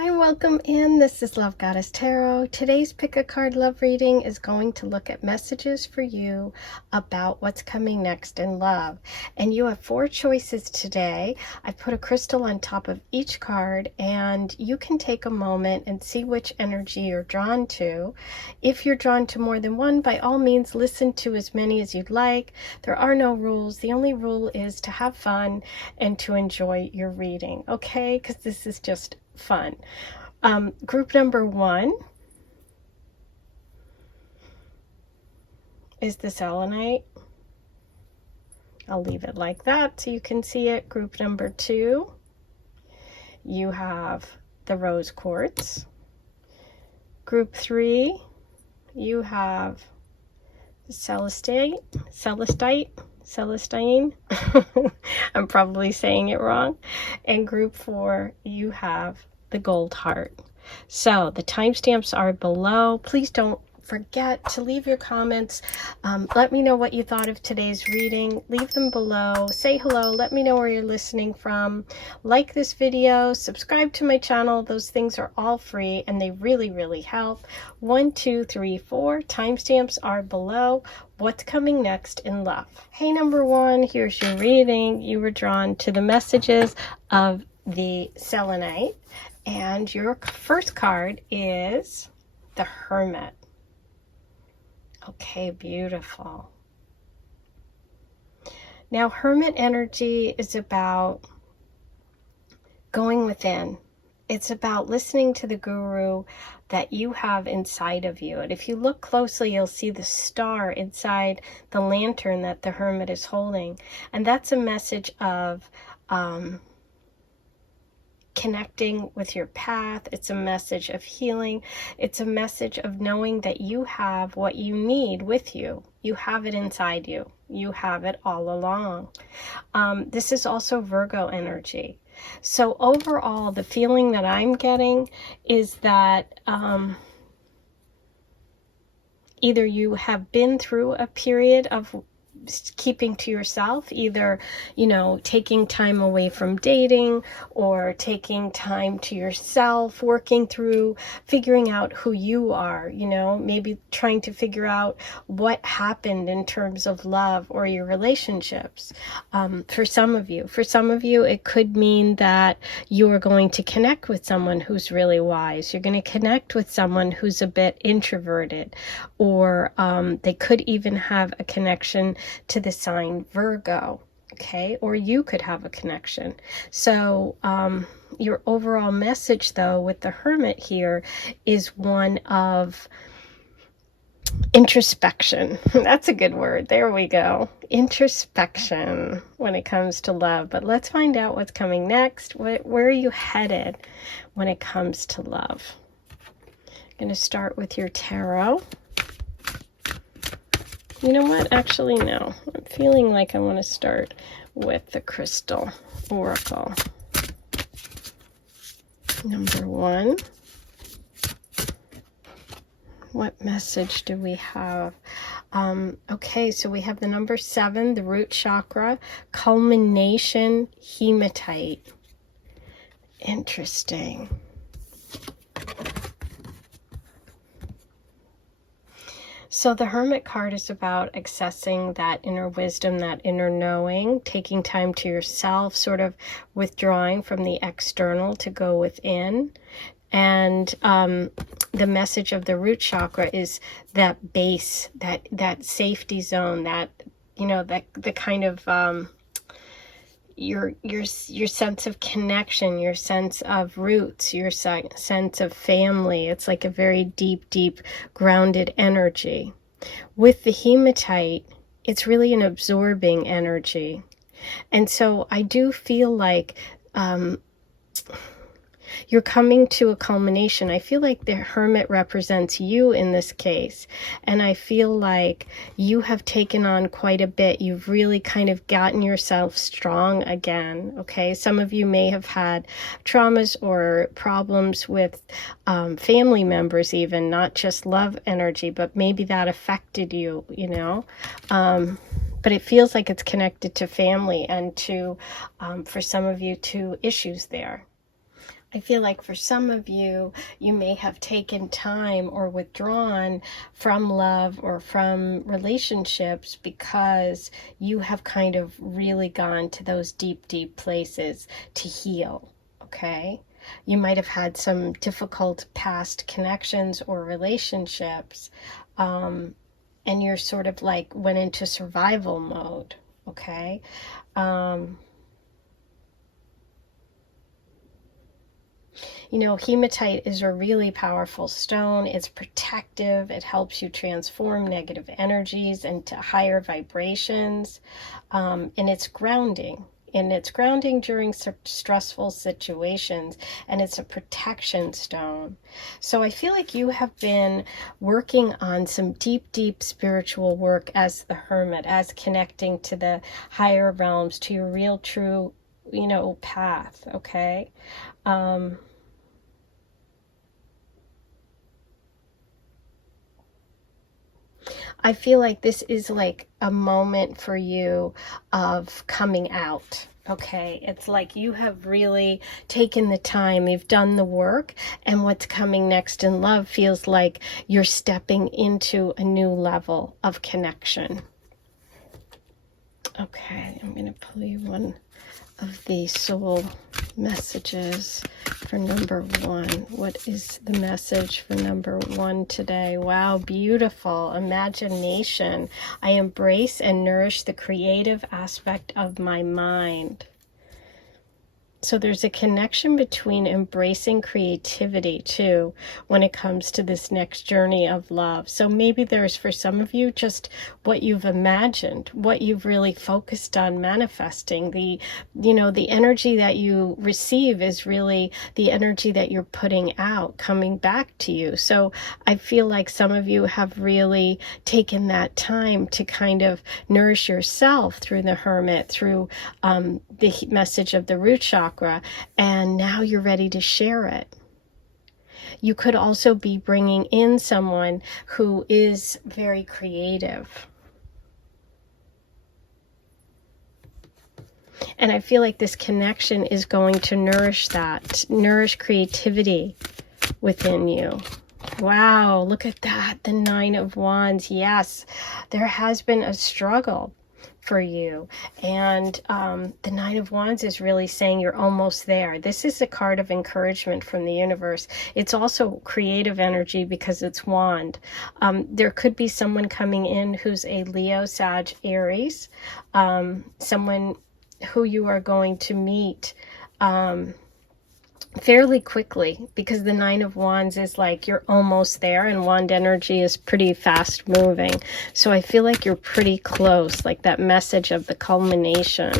Hi, welcome in. This is Love Goddess Tarot. Today's pick a card love reading is going to look at messages for you about what's coming next in love. And you have 4 choices today. I put a crystal on top of each card, and you can take a moment and see which energy you're drawn to. If you're drawn to more than one, by all means, listen to as many as you'd like. There are no rules. The only rule is to have fun and to enjoy your reading, okay? Because this is just fun. Group number 1 is the selenite. I'll leave it like that so you can see it. Group number 2, you have the rose quartz. Group 3, you have the celestine. I'm probably saying it wrong. And group 4, you have the gold heart. So the timestamps are below. Please don't forget to leave your comments. Let me know what you thought of today's reading. Leave them below. Say hello. Let me know where you're listening from. Like this video. Subscribe to my channel. Those things are all free and they really, really help. 1, 2, 3, 4. Timestamps are below. What's coming next in love? Hey, number 1, here's your reading. You were drawn to the messages of the selenite. And your first card is the Hermit. Okay, beautiful. Now, Hermit energy is about going within. It's about listening to the guru that you have inside of you. And if you look closely, you'll see the star inside the lantern that the Hermit is holding. And that's a message of connecting with your path. It's a message of healing. It's a message of knowing that you have what you need with you. You have it inside you. You have it all along. This is also Virgo energy. So overall, the feeling that I'm getting is that either you have been through a period of keeping to yourself, either, taking time away from dating or taking time to yourself, working through figuring out who you are, maybe trying to figure out what happened in terms of love or your relationships. For some of you, it could mean that you are going to connect with someone who's really wise. You're going to connect with someone who's a bit introverted, or they could even have a connection to the sign Virgo, okay? Or you could have a connection. So your overall message, though, with the Hermit here is one of introspection. That's a good word. There we go. Introspection when it comes to love. But let's find out what's coming next. Where are you headed when it comes to love? I'm going to start with your tarot. You know what? Actually, no. I'm feeling like I want to start with the crystal oracle. Number 1. What message do we have? Okay, so we have the number 7, the root chakra, culmination, hematite. Interesting. So the Hermit card is about accessing that inner wisdom, that inner knowing, taking time to yourself, sort of withdrawing from the external to go within. And the message of the root chakra is that base, that safety zone, that, the kind of your sense of connection, your sense of roots, your sense of family. It's like a very deep grounded energy. With the hematite, it's really an absorbing energy. And so I do feel like you're coming to a culmination. I feel like the Hermit represents you in this case. And I feel like you have taken on quite a bit. You've really kind of gotten yourself strong again. Okay. Some of you may have had traumas or problems with family members, even not just love energy, but maybe that affected you, but it feels like it's connected to family and to, for some of you, to issues there. I feel like for some of you, you may have taken time or withdrawn from love or from relationships because you have kind of really gone to those deep, deep places to heal, okay? You might have had some difficult past connections or relationships, and you're sort of like went into survival mode, okay? You know, hematite is a really powerful stone. It's protective. It helps you transform negative energies into higher vibrations. And it's grounding. And it's grounding during stressful situations. And it's a protection stone. So I feel like you have been working on some deep, deep spiritual work as the hermit, as connecting to the higher realms, to your real, true, you know, path, okay? I feel like this is like a moment for you of coming out. Okay, it's like you have really taken the time, you've done the work, and what's coming next in love feels like you're stepping into a new level of connection. Okay, I'm going to pull you one of the soul messages for number 1. What is the message for number 1 today? Wow, beautiful. Imagination. I embrace and nourish the creative aspect of my mind. So there's a connection between embracing creativity too when it comes to this next journey of love. So maybe there's, for some of you, just what you've imagined, what you've really focused on manifesting. The, you know, the energy that you receive is really the energy that you're putting out, coming back to you. So I feel like some of you have really taken that time to kind of nourish yourself through the hermit, through the message of the root chakra. And now you're ready to share it. You could also be bringing in someone who is very creative. And I feel like this connection is going to nourish that, nourish creativity within you. Wow, look at that, the 9 of Wands. Yes, there has been a struggle for you, and the 9 of Wands is really saying you're almost there. This is a card of encouragement from the universe. It's also creative energy because it's wand. There could be someone coming in who's a Leo, Sag, Aries, someone who you are going to meet fairly quickly, because the 9 of Wands is like you're almost there, and wand energy is pretty fast moving. So I feel like you're pretty close, like that message of the culmination.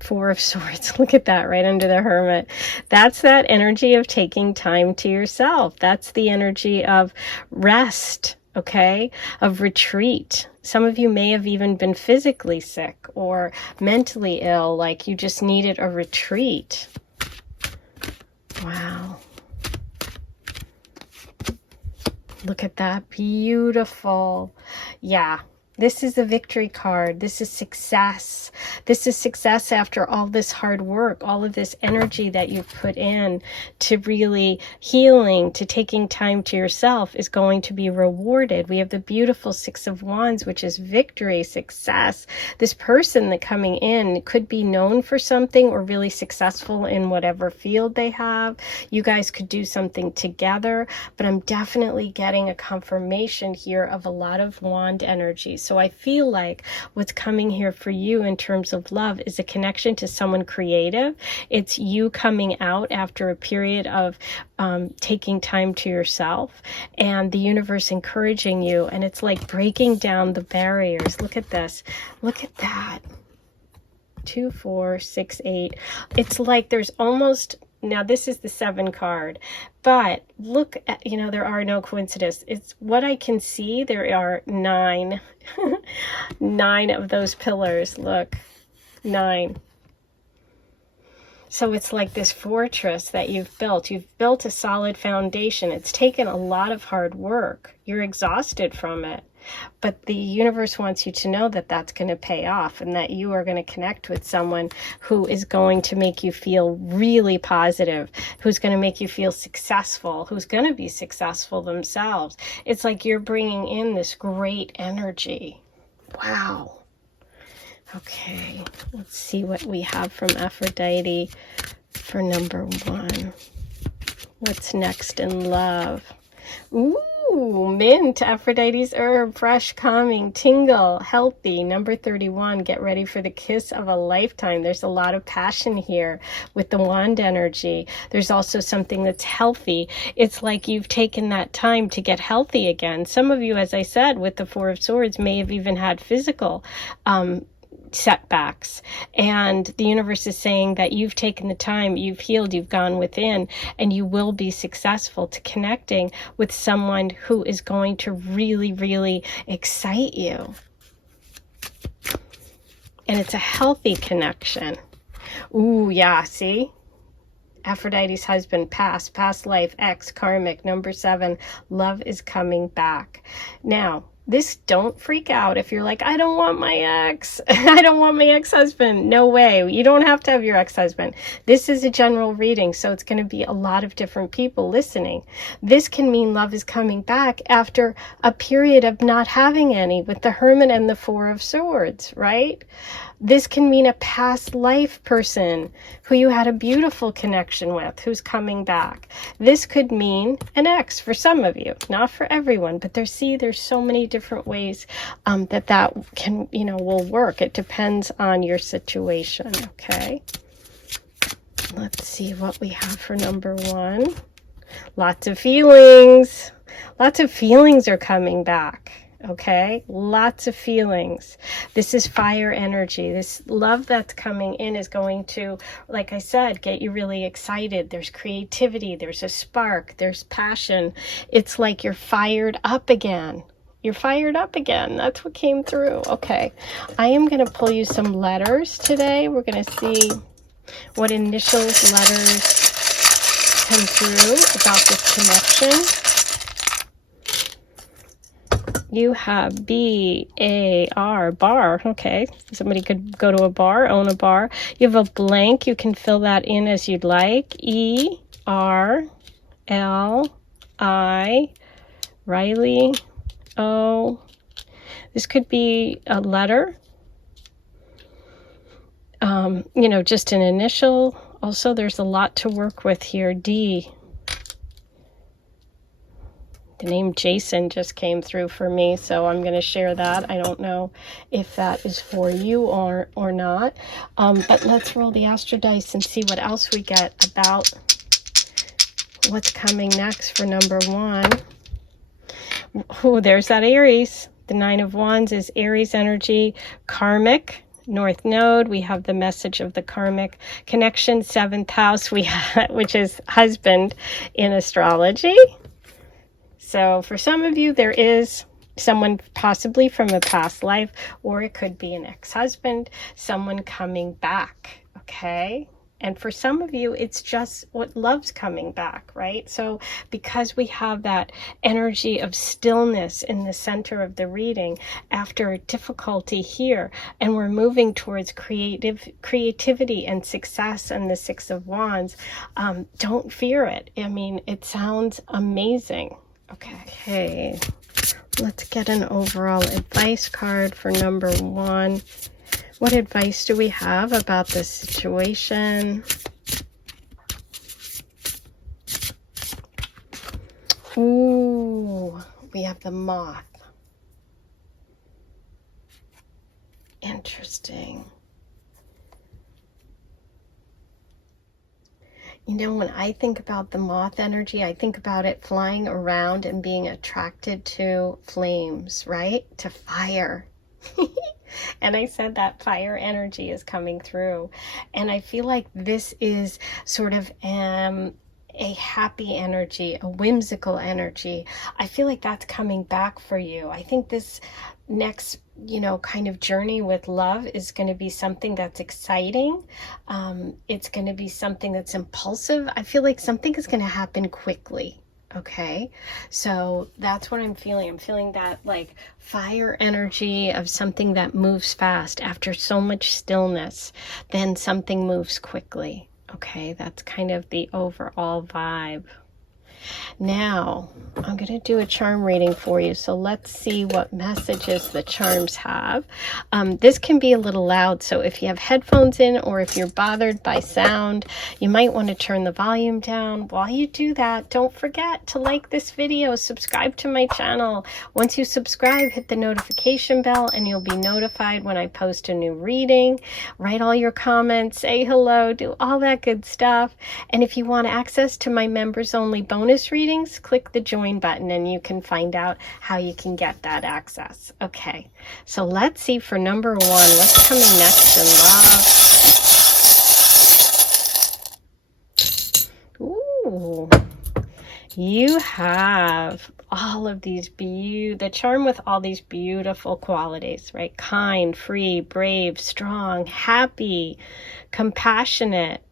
4 of Swords. Look at that right under the hermit. That's that energy of taking time to yourself. That's the energy of rest, okay? Of retreat. Some of you may have even been physically sick or mentally ill, like you just needed a retreat. Wow. Look at that. Beautiful. Yeah. This is a victory card. This is success. This is success after all this hard work, all of this energy that you've put in to really healing, to taking time to yourself is going to be rewarded. We have the beautiful 6 of Wands, which is victory, success. This person that coming in could be known for something or really successful in whatever field they have. You guys could do something together, but I'm definitely getting a confirmation here of a lot of wand energy. So I feel like what's coming here for you in terms of love is a connection to someone creative. It's you coming out after a period of taking time to yourself, and the universe encouraging you, and it's like breaking down the barriers. Look at this. Look at that. 2, 4, 6, 8. It's like there's almost... Now, this is the 7 card, but look at, you know, there are no coincidences. It's what I can see. There are 9, 9 of those pillars. Look, 9. So it's like this fortress that you've built. You've built a solid foundation. It's taken a lot of hard work. You're exhausted from it. But the universe wants you to know that that's going to pay off, and that you are going to connect with someone who is going to make you feel really positive, who's going to make you feel successful, who's going to be successful themselves. It's like you're bringing in this great energy. Wow. Okay, let's see what we have from Aphrodite for number 1. What's next in love? Ooh, mint, Aphrodite's herb, fresh, calming, tingle, healthy. Number 31, get ready for the kiss of a lifetime. There's a lot of passion here with the wand energy. There's also something that's healthy. It's like you've taken that time to get healthy again. Some of you, as I said, with the Four of Swords, may have even had physical setbacks, and the universe is saying that you've taken the time, you've healed, you've gone within, and you will be successful to connecting with someone who is going to really, really excite you. And it's a healthy connection. Ooh, yeah, see? Aphrodite's husband, past life, ex, karmic. Number 7, love is coming back. Now, this, don't freak out if you're like, I don't want my ex. I don't want my ex-husband. No way. You don't have to have your ex-husband. This is a general reading, so it's going to be a lot of different people listening. This can mean love is coming back after a period of not having any, with the Hermit and the Four of Swords, right? This can mean a past life person who you had a beautiful connection with, who's coming back. This could mean an ex for some of you, not for everyone, but there's so many different ways that can, will work. It depends on your situation, okay? Let's see what we have for number 1. Lots of feelings. Lots of feelings are coming back. Okay, lots of feelings. This is fire energy. This love that's coming in is going to, like I said, get you really excited. There's creativity, there's a spark, there's passion. It's like you're fired up again. You're fired up again. That's what came through. Okay, I am going to pull you some letters today. We're going to see what initials, letters come through about this connection. You have B-A-R, bar. Okay, somebody could go to a bar, own a bar. You have a blank. You can fill that in as you'd like. E-R-L-I, Riley, O. This could be a letter, just an initial. Also, there's a lot to work with here. D. The name Jason just came through for me, so I'm going to share that. I don't know if that is for you or not. But let's roll the Astro Dice and see what else we get about what's coming next for number 1. Oh, there's that Aries. The 9 of Wands is Aries energy, karmic. North Node, we have the message of the karmic connection. 7th house, which is husband in astrology. So for some of you, there is someone possibly from a past life, or it could be an ex-husband, someone coming back, okay? And for some of you, it's just what love's coming back, right? So because we have that energy of stillness in the center of the reading after difficulty here, and we're moving towards creativity and success and the 6 of Wands, don't fear it. I mean, it sounds amazing. Okay, let's get an overall advice card for number 1. What advice do we have about this situation? Ooh, we have the moth. Interesting. When I think about the moth energy, I think about it flying around and being attracted to flames, right? To fire. And I said that fire energy is coming through. And I feel like this is sort of a happy energy, a whimsical energy. I feel like that's coming back for you. I think this next, you know, kind of journey with love is going to be something that's exciting. It's going to be something that's impulsive. I feel like something is going to happen quickly. Okay, so that's what I'm feeling. I'm feeling that like fire energy of something that moves fast after so much stillness, then something moves quickly. Okay, that's kind of the overall vibe. Now, I'm going to do a charm reading for you. So let's see what messages the charms have. This can be a little loud, so if you have headphones in or if you're bothered by sound, you might want to turn the volume down. While you do that, don't forget to like this video, subscribe to my channel. Once you subscribe, hit the notification bell and you'll be notified when I post a new reading. Write all your comments, say hello, do all that good stuff. And if you want access to my members only bonus readings, click the join button and you can find out how you can get that access. Okay, so let's see for number one, what's coming next in love. Ooh, you have all of these the charm with all these beautiful qualities, right? Kind, free, brave, strong, happy, compassionate,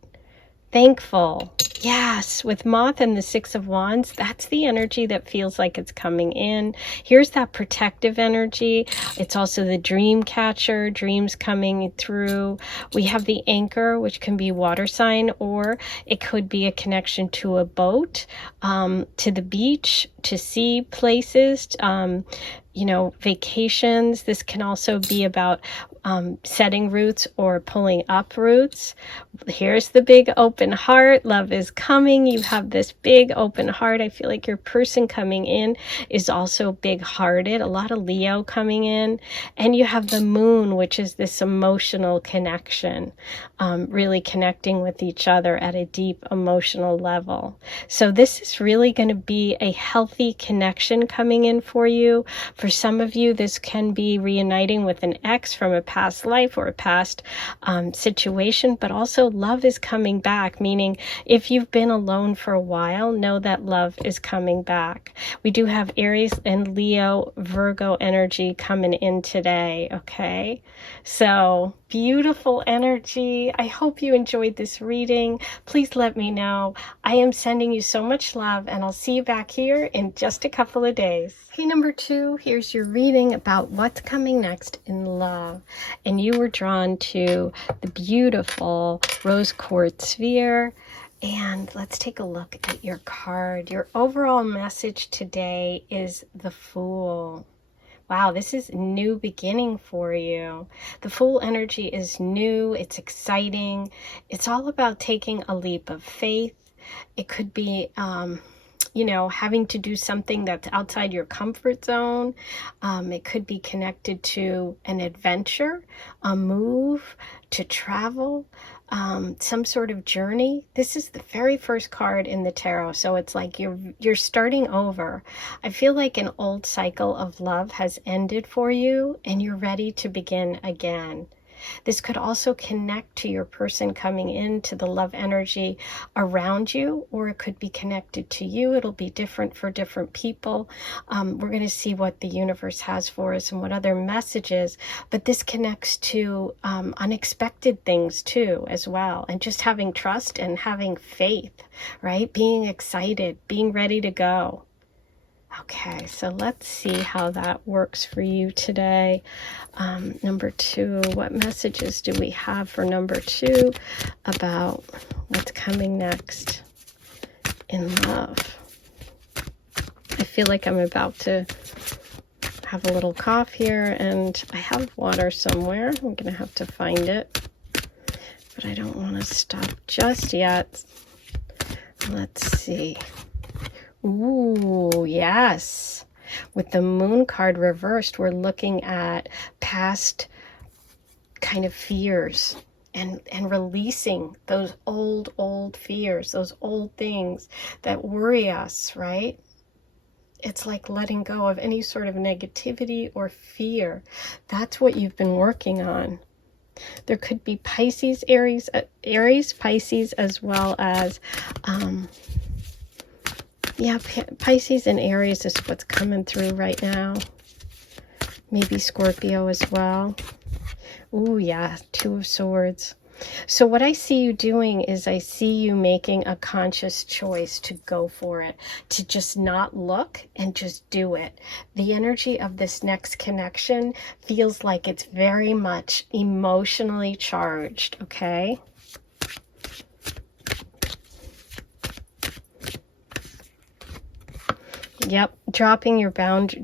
thankful. Yes, with Moth and the Six of Wands, that's the energy that feels like it's coming in. Here's that protective energy. It's also the dream catcher, dreams coming through. We have the anchor, which can be water sign, or it could be a connection to a boat, to the beach, to see places, you know, vacations. This can also be about setting roots or pulling up roots. Here's the big open heart. Love is coming. You have this big open heart. I feel like your person coming in is also big hearted. A lot of Leo coming in. And you have the moon, which is this emotional connection, really connecting with each other at a deep emotional level. So this is really going to be a healthy connection coming in for you. For some of you, this can be reuniting with an ex from a past life or a past situation, but also love is coming back, meaning if you've been alone for a while, know that love is coming back. We do have Aries and Leo, Virgo energy coming in today, okay? So beautiful energy. I hope you enjoyed this reading. Please let me know. I am sending you so much love, and I'll see you back here in just a couple of days. Okay, number two, here's your reading about what's coming next in love. And you were drawn to the beautiful rose quartz sphere. And let's take a look at your card. Your overall message today is the Fool. Wow, this is new beginning for you. The Fool energy is new. It's exciting. It's all about taking a leap of faith. It could be you know, having to do something that's outside your comfort zone. It could be connected to an adventure, a move, to travel, some sort of journey. This is the very first card in the tarot, so it's like you're starting over. I feel like an old cycle of love has ended for you and you're ready to begin again. This could also connect to your person coming into the love energy around you, or it could be connected to you. It'll be different for different people. We're going to see what the universe has for us and what other messages, but this connects to unexpected things too as well, and just having trust and having faith, right? Being excited, being ready to go. Okay, so let's see how that works for you today. Number two, what messages do we have for number two about what's coming next in love? I feel like I'm about to have a little cough here, and I have water somewhere. I'm going to have to find it, but I don't want to stop just yet. Let's see. Ooh, yes. With the moon card reversed, we're looking at past kind of fears and releasing those old fears, those old things that worry us, right? It's like letting go of any sort of negativity or fear. That's what you've been working on. There could be Pisces, Aries, Pisces, as well as Yeah, Pisces and Aries is what's coming through right now. Maybe Scorpio as well. Ooh, yeah, Two of Swords. So what I see you doing is I see you making a conscious choice to go for it, to just not look and just do it. The energy of this next connection feels like it's very much emotionally charged, okay? Yep, dropping your guard,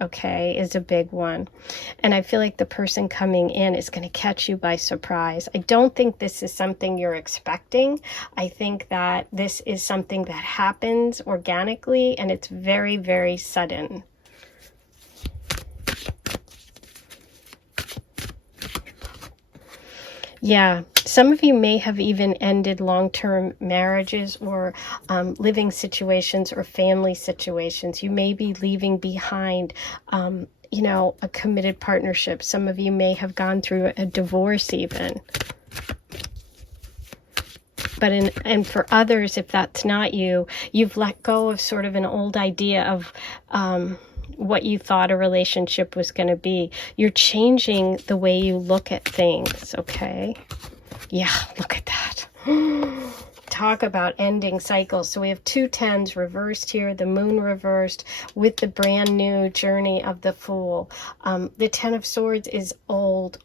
okay, is a big one. And I feel like the person coming in is going to catch you by surprise. I don't think this is something you're expecting. I think that this is something that happens organically, and it's very, very sudden. Yeah, some of you may have even ended long-term marriages or living situations or family situations. You may be leaving behind, you know, a committed partnership. Some of you may have gone through a divorce even. But and for others, if that's not you, you've let go of sort of an old idea of what you thought a relationship was going to be. You're changing the way you look at things, okay? Yeah, look at that. Talk about ending cycles. So we have 2 10s reversed here, the moon reversed with the brand new journey of the Fool. The 10 of Swords is old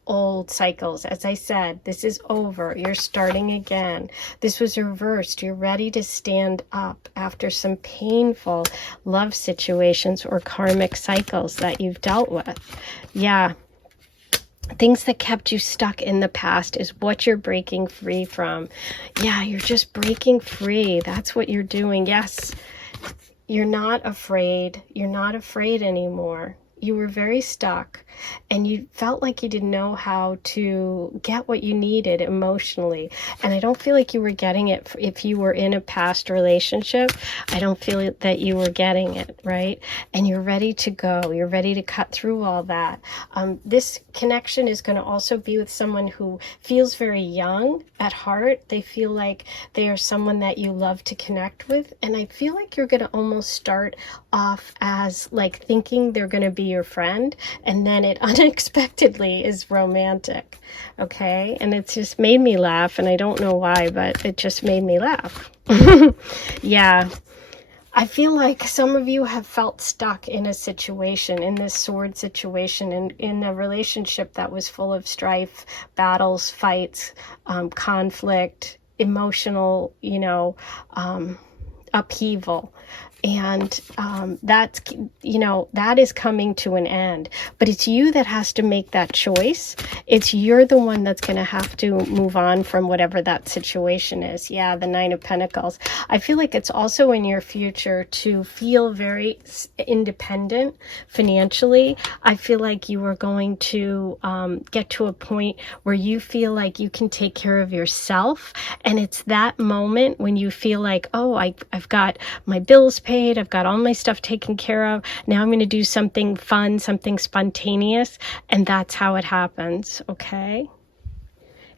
cycles. As I said, this is over. You're starting again. This was reversed. You're ready to stand up after some painful love situations or karmic cycles that you've dealt with. Yeah. Things that kept you stuck in the past is what you're breaking free from. Yeah, you're just breaking free. That's what you're doing. Yes, you're not afraid. You're not afraid anymore. You were very stuck and you felt like you didn't know how to get what you needed emotionally. And I don't feel like you were getting it if you were in a past relationship. I don't feel that you were getting it, right? And you're ready to go. You're ready to cut through all that. This connection is going to also be with someone who feels very young at heart. They feel like they are someone that you love to connect with. And I feel like you're going to almost start off as like thinking they're going to be your friend, and then it unexpectedly is romantic, okay? And it's just made me laugh, and I don't know why, but it just made me laugh. Yeah. I feel like some of you have felt stuck in a situation, in this sword situation, in a relationship that was full of strife, battles, fights, conflict, emotional, you know, upheaval. And that's, you know, that is coming to an end. But it's you that has to make that choice. You're the one that's going to have to move on from whatever that situation is. Yeah, the 9 of Pentacles. I feel like it's also in your future to feel very independent financially. I feel like you are going to get to a point where you feel like you can take care of yourself. And it's that moment when you feel like, oh, I've got my bills paid, I've got all my stuff taken care of, now I'm going to do something fun, something spontaneous, and that's how it happens, okay?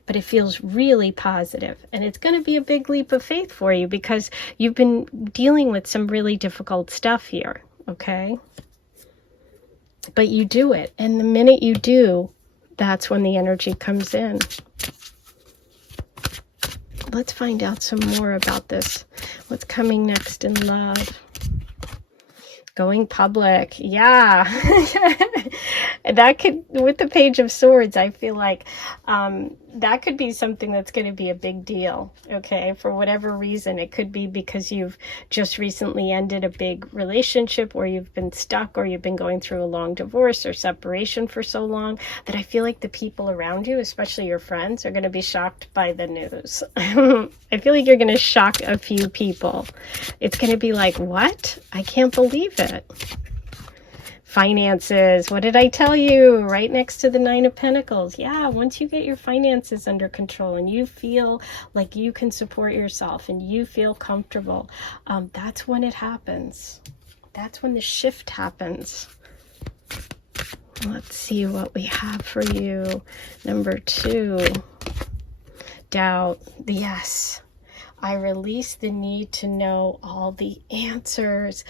But it feels really positive, and it's going to be a big leap of faith for you because you've been dealing with some really difficult stuff here, okay? But you do it, and the minute you do, that's when the energy comes in. Let's find out some more about this. What's coming next in love? Going public. Yeah. That could, with the Page of Swords, I feel like that could be something that's going to be a big deal, okay? For whatever reason. It could be because you've just recently ended a big relationship, or you've been stuck, or you've been going through a long divorce or separation for so long that I feel like the people around you, especially your friends, are going to be shocked by the news. I feel like you're going to shock a few people. It's going to be like, what? I can't believe it. Finances. What did I tell you? Right next to the 9 of Pentacles. Yeah, once you get your finances under control and you feel like you can support yourself and you feel comfortable, that's when it happens. That's when the shift happens. Let's see what we have for you. Number 2. Doubt. Yes. I release the need to know all the answers.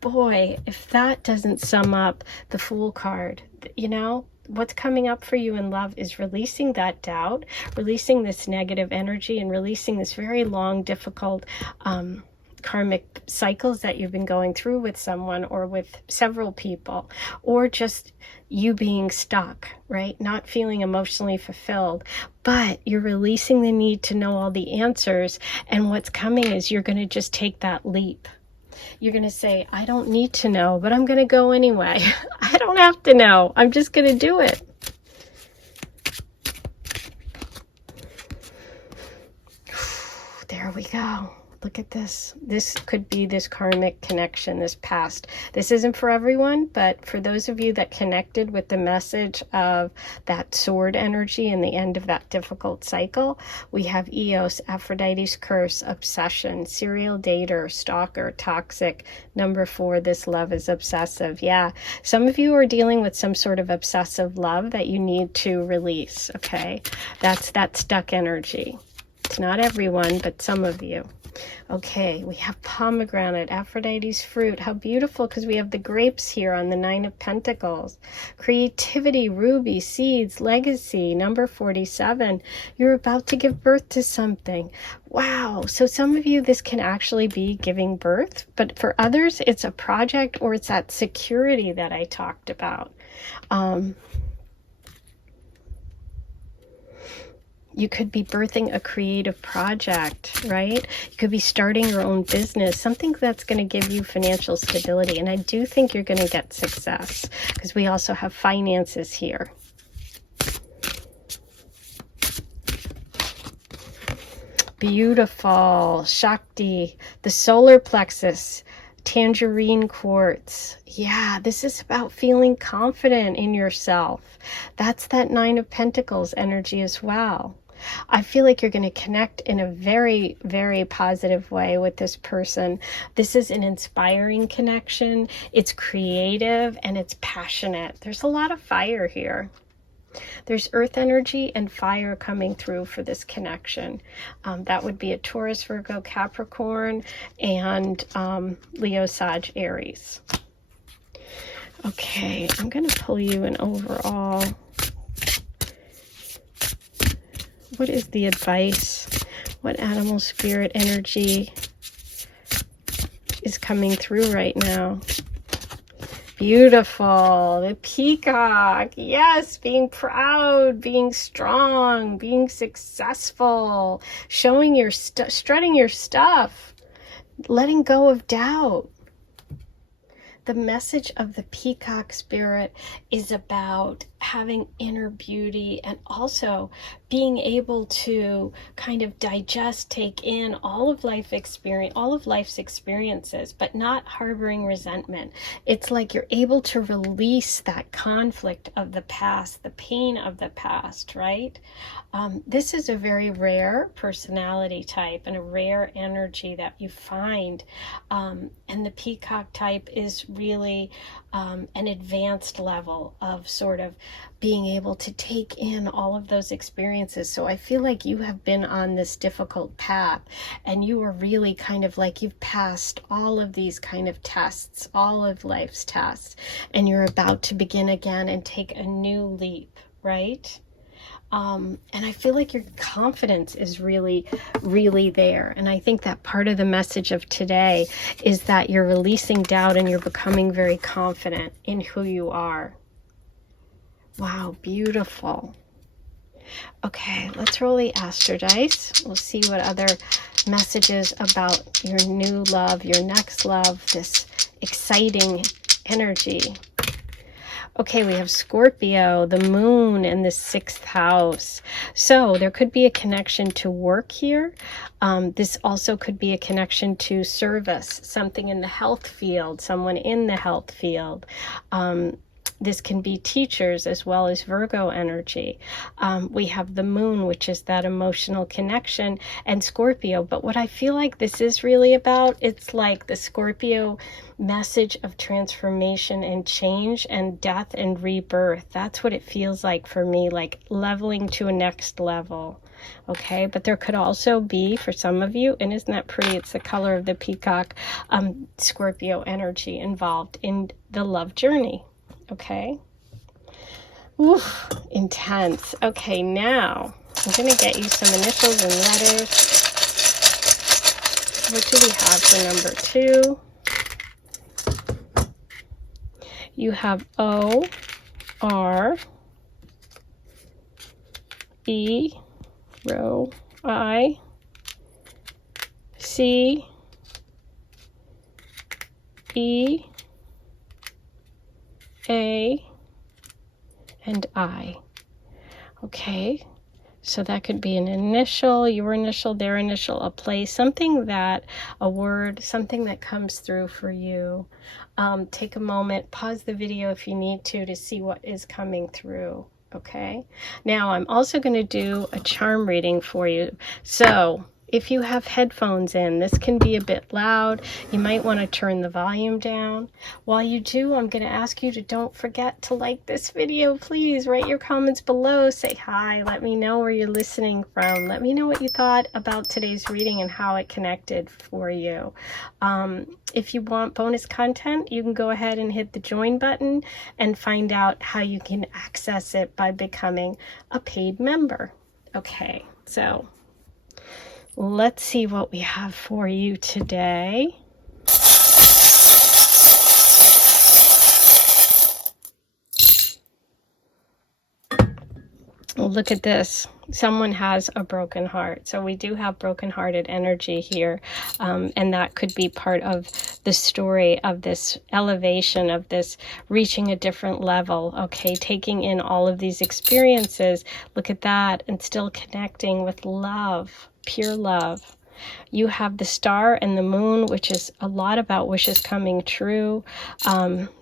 Boy, if that doesn't sum up the Fool card, you know, what's coming up for you in love is releasing that doubt, releasing this negative energy, and releasing this very long, difficult karmic cycles that you've been going through with someone or with several people, or just you being stuck, right? Not feeling emotionally fulfilled, but you're releasing the need to know all the answers. And what's coming is you're going to just take that leap. You're going to say, I don't need to know, but I'm going to go anyway. I don't have to know. I'm just going to do it. There we go. Look at this. This could be this karmic connection, this past. This isn't for everyone, but for those of you that connected with the message of that sword energy and the end of that difficult cycle, we have Eos, Aphrodite's curse, obsession, serial dater, stalker, toxic. Number 4, this love is obsessive. Yeah, some of you are dealing with some sort of obsessive love that you need to release, okay? That's that stuck energy. It's not everyone, but some of you. Okay, we have pomegranate, Aphrodite's fruit. How beautiful, because we have the grapes here on the 9 of Pentacles. Creativity, ruby, seeds, legacy, number 47. You're about to give birth to something. Wow, so some of you, this can actually be giving birth, but for others, it's a project or it's that security that I talked about. You could be birthing a creative project, right? You could be starting your own business, something that's going to give you financial stability. And I do think you're going to get success because we also have finances here. Beautiful. Shakti, the solar plexus, tangerine quartz. Yeah, this is about feeling confident in yourself. That's that 9 of Pentacles energy as well. I feel like you're going to connect in a very, very positive way with this person. This is an inspiring connection. It's creative and it's passionate. There's a lot of fire here. There's earth energy and fire coming through for this connection. That would be a Taurus, Virgo, Capricorn, and Leo, Sag, Aries. Okay, I'm going to pull you an overall. What is the advice? What animal spirit energy is coming through right now? Beautiful. The peacock. Yes, being proud, being strong, being successful, showing your strutting your stuff, letting go of doubt. The message of the peacock spirit is about having inner beauty and also being able to kind of digest, take in all of life's experiences, but not harboring resentment. It's like you're able to release that conflict of the past, the pain of the past, right? This is a very rare personality type and a rare energy that you find. And the peacock type is really an advanced level of sort of being able to take in all of those experiences. So I feel like you have been on this difficult path and you are really kind of like you've passed all of these kind of tests, all of life's tests, and you're about to begin again and take a new leap, right? And I feel like your confidence is really, really there. And I think that part of the message of today is that you're releasing doubt and you're becoming very confident in who you are. Wow, beautiful. Okay, let's roll the Astro Dice. We'll see what other messages about your new love, your next love, this exciting energy. Okay, we have Scorpio, the moon, and the 6th house. So there could be a connection to work here. This also could be a connection to service, something in the health field, someone in the health field. This can be teachers as well as Virgo energy. We have the moon, which is that emotional connection, and Scorpio. But what I feel like this is really about, it's like the Scorpio message of transformation and change and death and rebirth. That's what it feels like for me, like leveling to a next level. Okay, but there could also be, for some of you, and isn't that pretty? It's the color of the peacock, Scorpio energy involved in the love journey. Okay. Oof, intense. Okay, now I'm going to get you some initials and letters. What do we have for number 2? You have O, R, E, Rho, I, C, E, A, and I. Okay, so that could be an initial, your initial, their initial, a place, something that, a word, something that comes through for you. Take a moment, pause the video if you need to see what is coming through. Okay, now I'm also going to do a charm reading for you. So if you have headphones in, this can be a bit loud. You might want to turn the volume down. While you do, I'm going to ask you to don't forget to like this video. Please write your comments below. Say hi. Let me know where you're listening from. Let me know what you thought about today's reading and how it connected for you. If you want bonus content, you can go ahead and hit the join button and find out how you can access it by becoming a paid member. Okay, so let's see what we have for you today. Look at this. Someone has a broken heart. So we do have broken-hearted energy here. And that could be part of the story of this elevation, of this reaching a different level. Okay, taking in all of these experiences. Look at that. And still connecting with love, pure love. You have the star and the moon, which is a lot about wishes coming true.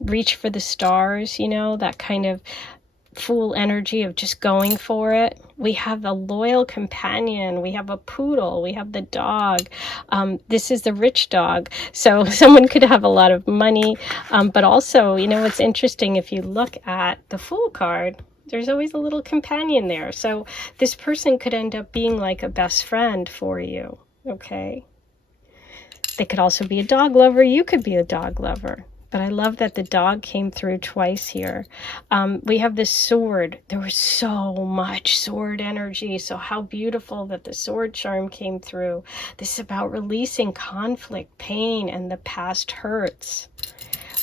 Reach for the stars, you know, that kind of fool energy of just going for it. We have a loyal companion. We have a poodle. We have the dog. This is the rich dog. So someone could have a lot of money. But also, you know, what's interesting, if you look at the Fool card, there's always a little companion there. So this person could end up being like a best friend for you. Okay. They could also be a dog lover. You could be a dog lover. But I love that the dog came through twice here. We have this sword. There was so much sword energy. So how beautiful that the sword charm came through. This is about releasing conflict, pain, and the past hurts.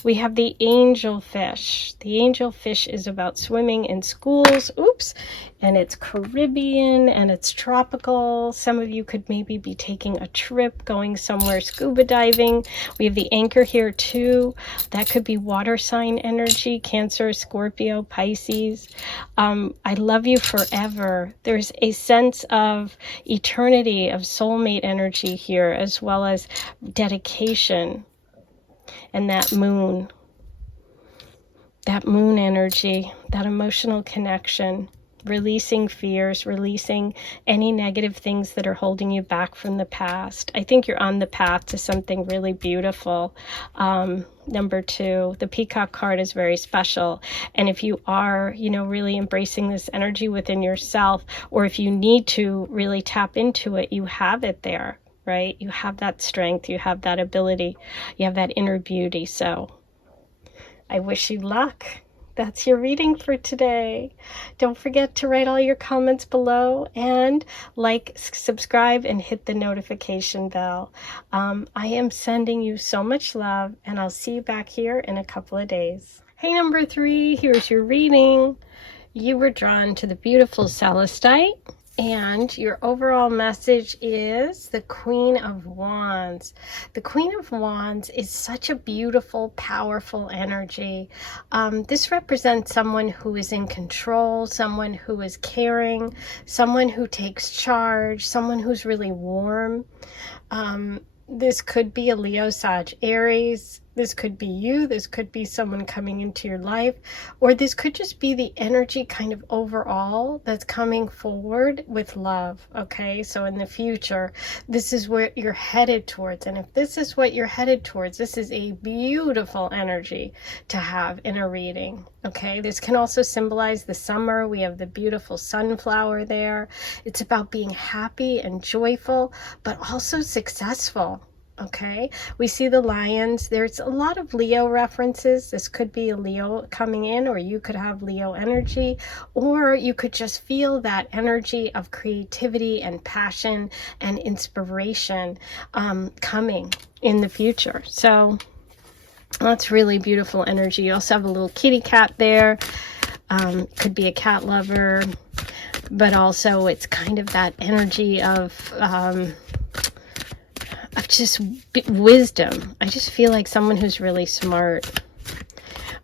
We have the angelfish. The angelfish is about swimming in schools. Oops. And it's Caribbean and it's tropical. Some of you could maybe be taking a trip, going somewhere scuba diving. We have the anchor here too. That could be water sign energy, Cancer, Scorpio, Pisces. I love you forever. There's a sense of eternity, of soulmate energy here, as well as dedication. And that moon energy, that emotional connection, releasing fears, releasing any negative things that are holding you back from the past. I think you're on the path to something really beautiful. Number 2, the peacock card is very special. And if you are, you know, really embracing this energy within yourself, or if you need to really tap into it, you have it there. Right? You have that strength, you have that ability, you have that inner beauty. So I wish you luck. That's your reading for today. Don't forget to write all your comments below and like, subscribe, and hit the notification bell. I am sending you so much love, and I'll see you back here in a couple of days. Hey, number 3, here's your reading. You were drawn to the beautiful Celestite. And your overall message is the Queen of Wands. The Queen of Wands is such a beautiful, powerful energy. This represents someone who is in control, someone who is caring, someone who takes charge, someone who's really warm. This could be a Leo, Sag, Aries This could be you, this could be someone coming into your life, or this could just be the energy kind of overall that's coming forward with love, okay? So in the future, this is where you're headed towards. And if this is what you're headed towards, this is a beautiful energy to have in a reading, okay? This can also symbolize the summer. We have the beautiful sunflower there. It's about being happy and joyful, but also successful. Okay, we see the lions. There's a lot of Leo references. This could be a Leo coming in, or you could have Leo energy, or you could just feel that energy of creativity and passion and inspiration coming in the future. So that's really beautiful energy. You also have a little kitty cat there. Could be a cat lover, but also it's kind of that energy of just wisdom. I just feel like someone who's really smart.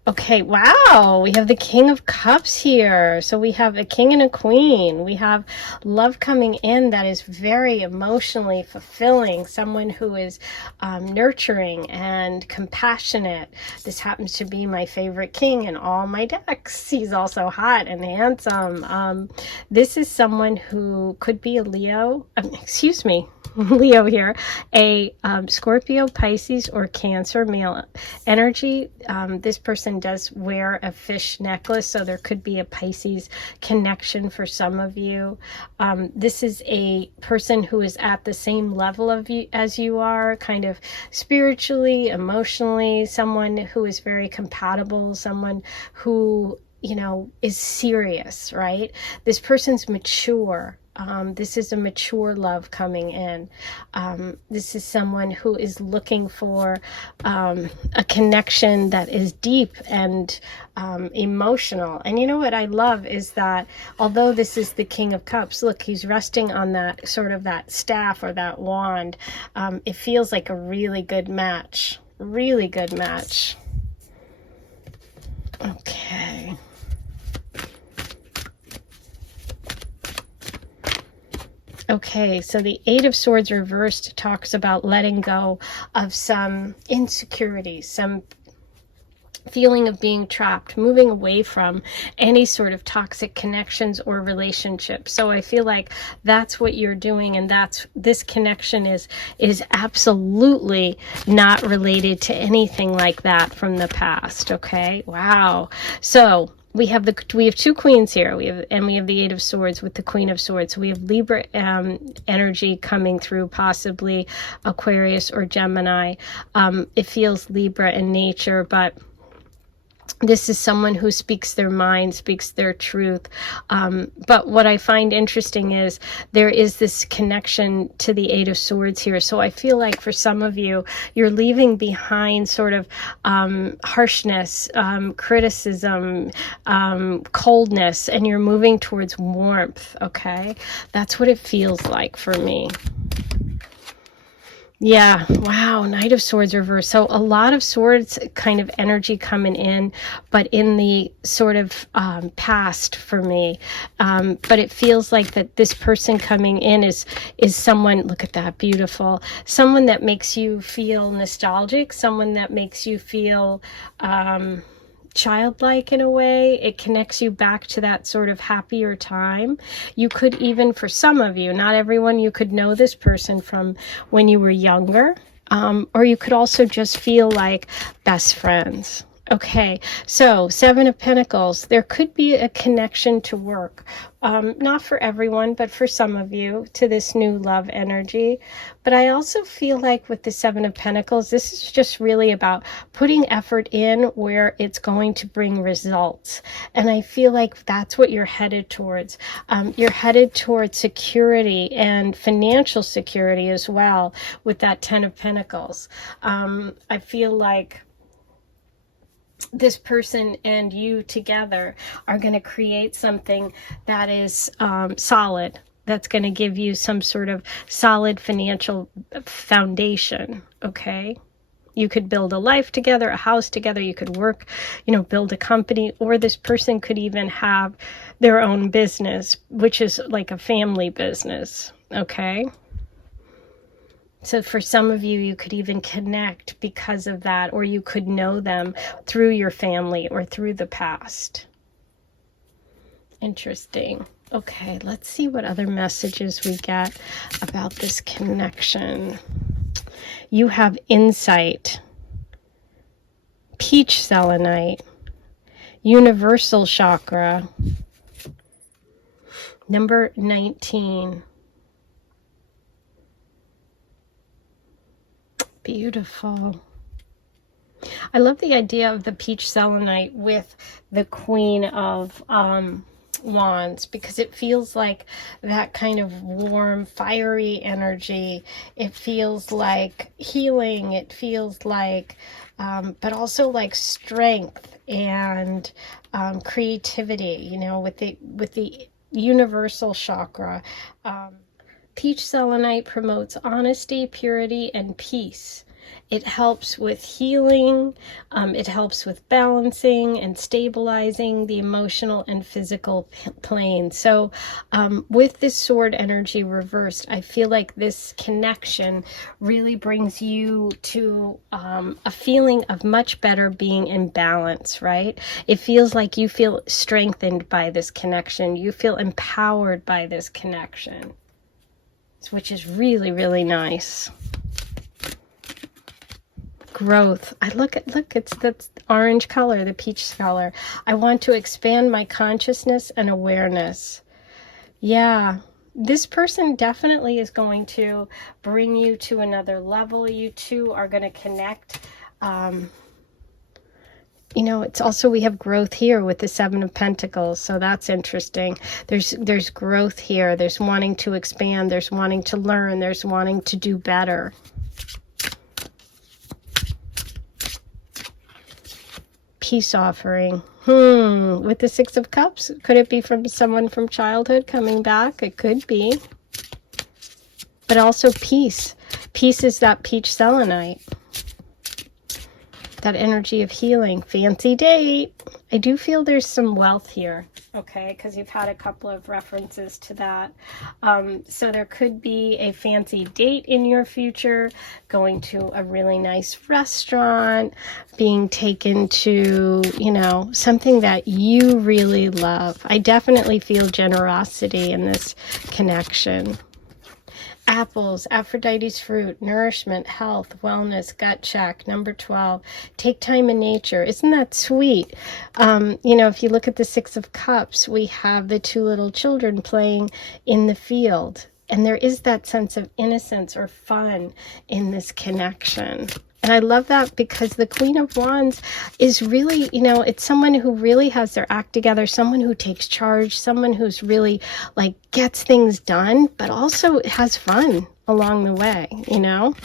Okay, wow, we have the King of Cups here. So we have a king and a queen. We have love coming in that is very emotionally fulfilling, someone who is nurturing and compassionate. This happens to be my favorite king in all my decks. He's also hot and handsome. This is someone who could be a Leo, Leo here, a Scorpio, Pisces, or Cancer male energy. This person does wear a fish necklace, so there could be a Pisces connection for some of you. This is a person who is at the same level of you as you are, kind of spiritually, emotionally, someone who is very compatible, someone who, you know, is serious, right? This person's mature. This is a mature love coming in. This is someone who is looking for a connection that is deep and emotional. And you know what I love is that although this is the King of Cups, look, he's resting on that sort of that staff or that wand. It feels like a really good match. Really good match. Okay. Okay, so the Eight of Swords reversed talks about letting go of some insecurities, some feeling of being trapped, moving away from any sort of toxic connections or relationships. So I feel like that's what you're doing, and this connection is absolutely not related to anything like that from the past. Okay, wow. So we have two queens here. We have the Eight of Swords with the Queen of Swords. We have Libra energy coming through, possibly Aquarius or Gemini. It feels Libra in nature, but this is someone who speaks their mind, speaks their truth. But what I find interesting is there is this connection to the Eight of Swords here. So I feel like for some of you, you're leaving behind sort of harshness, criticism, coldness, and you're moving towards warmth, okay? That's what it feels like for me. Yeah, wow, Knight of Swords reverse. So a lot of swords kind of energy coming in, but in the sort of past for me. But it feels like that this person coming in is someone, look at that, beautiful. Someone that makes you feel nostalgic, someone that makes you feel childlike in a way. It connects you back to that sort of happier time. You could even, for some of you, not everyone, you could know this person from when you were younger, or you could also just feel like best friends. Okay, so Seven of Pentacles, there could be a connection to work. Not for everyone, but for some of you, to this new love energy. But I also feel like with the Seven of Pentacles, this is just really about putting effort in where it's going to bring results. And I feel like that's what you're headed towards. You're headed towards security and financial security as well with that Ten of Pentacles. I feel like this person and you together are going to create something that is solid, that's going to give you some sort of solid financial foundation, okay? You could build a life together, a house together, you could work, build a company, or this person could even have their own business, which is like a family business, okay? So for some of you, you could even connect because of that, or you could know them through your family or through the past. Interesting. Okay, let's see what other messages we get about this connection. You have insight, peach selenite, universal chakra, number 19. Beautiful. I love the idea of the peach selenite with the Queen of Wands, because it feels like that kind of warm, fiery energy. It feels like healing. It feels like, but also like strength and creativity, you know, with the universal chakra. Peach selenite promotes honesty, purity, and peace. It helps with healing. It helps with balancing and stabilizing the emotional and physical plane. So with this sword energy reversed, I feel like this connection really brings you to a feeling of much better being in balance, right? It feels like you feel strengthened by this connection. You feel empowered by this connection, which is really, really nice. Growth. Look, it's that orange color, the peach color. I want to expand my consciousness and awareness. Yeah, this person definitely is going to bring you to another level. You two are going to connect. You know, it's also, we have growth here with the Seven of Pentacles, so that's interesting. There's growth here. There's wanting to expand. There's wanting to learn. There's wanting to do better. Peace offering. With the Six of Cups, could it be from someone from childhood coming back? It could be. But also peace. Peace is that peach selenite. That energy of healing. Fancy date. I do feel there's some wealth here, okay, because you've had a couple of references to that. So there could be a fancy date in your future, going to a really nice restaurant, being taken to, you know, something that you really love. I definitely feel generosity in this connection. Apples, Aphrodite's fruit, nourishment, health, wellness, gut check. Number 12, take time in nature. Isn't that sweet? You know, if you look at the Six of Cups, we have the two little children playing in the field. And there is that sense of innocence or fun in this connection. And I love that because the Queen of Wands is really, you know, it's someone who really has their act together, someone who takes charge, someone who's really like gets things done, but also has fun along the way, you know.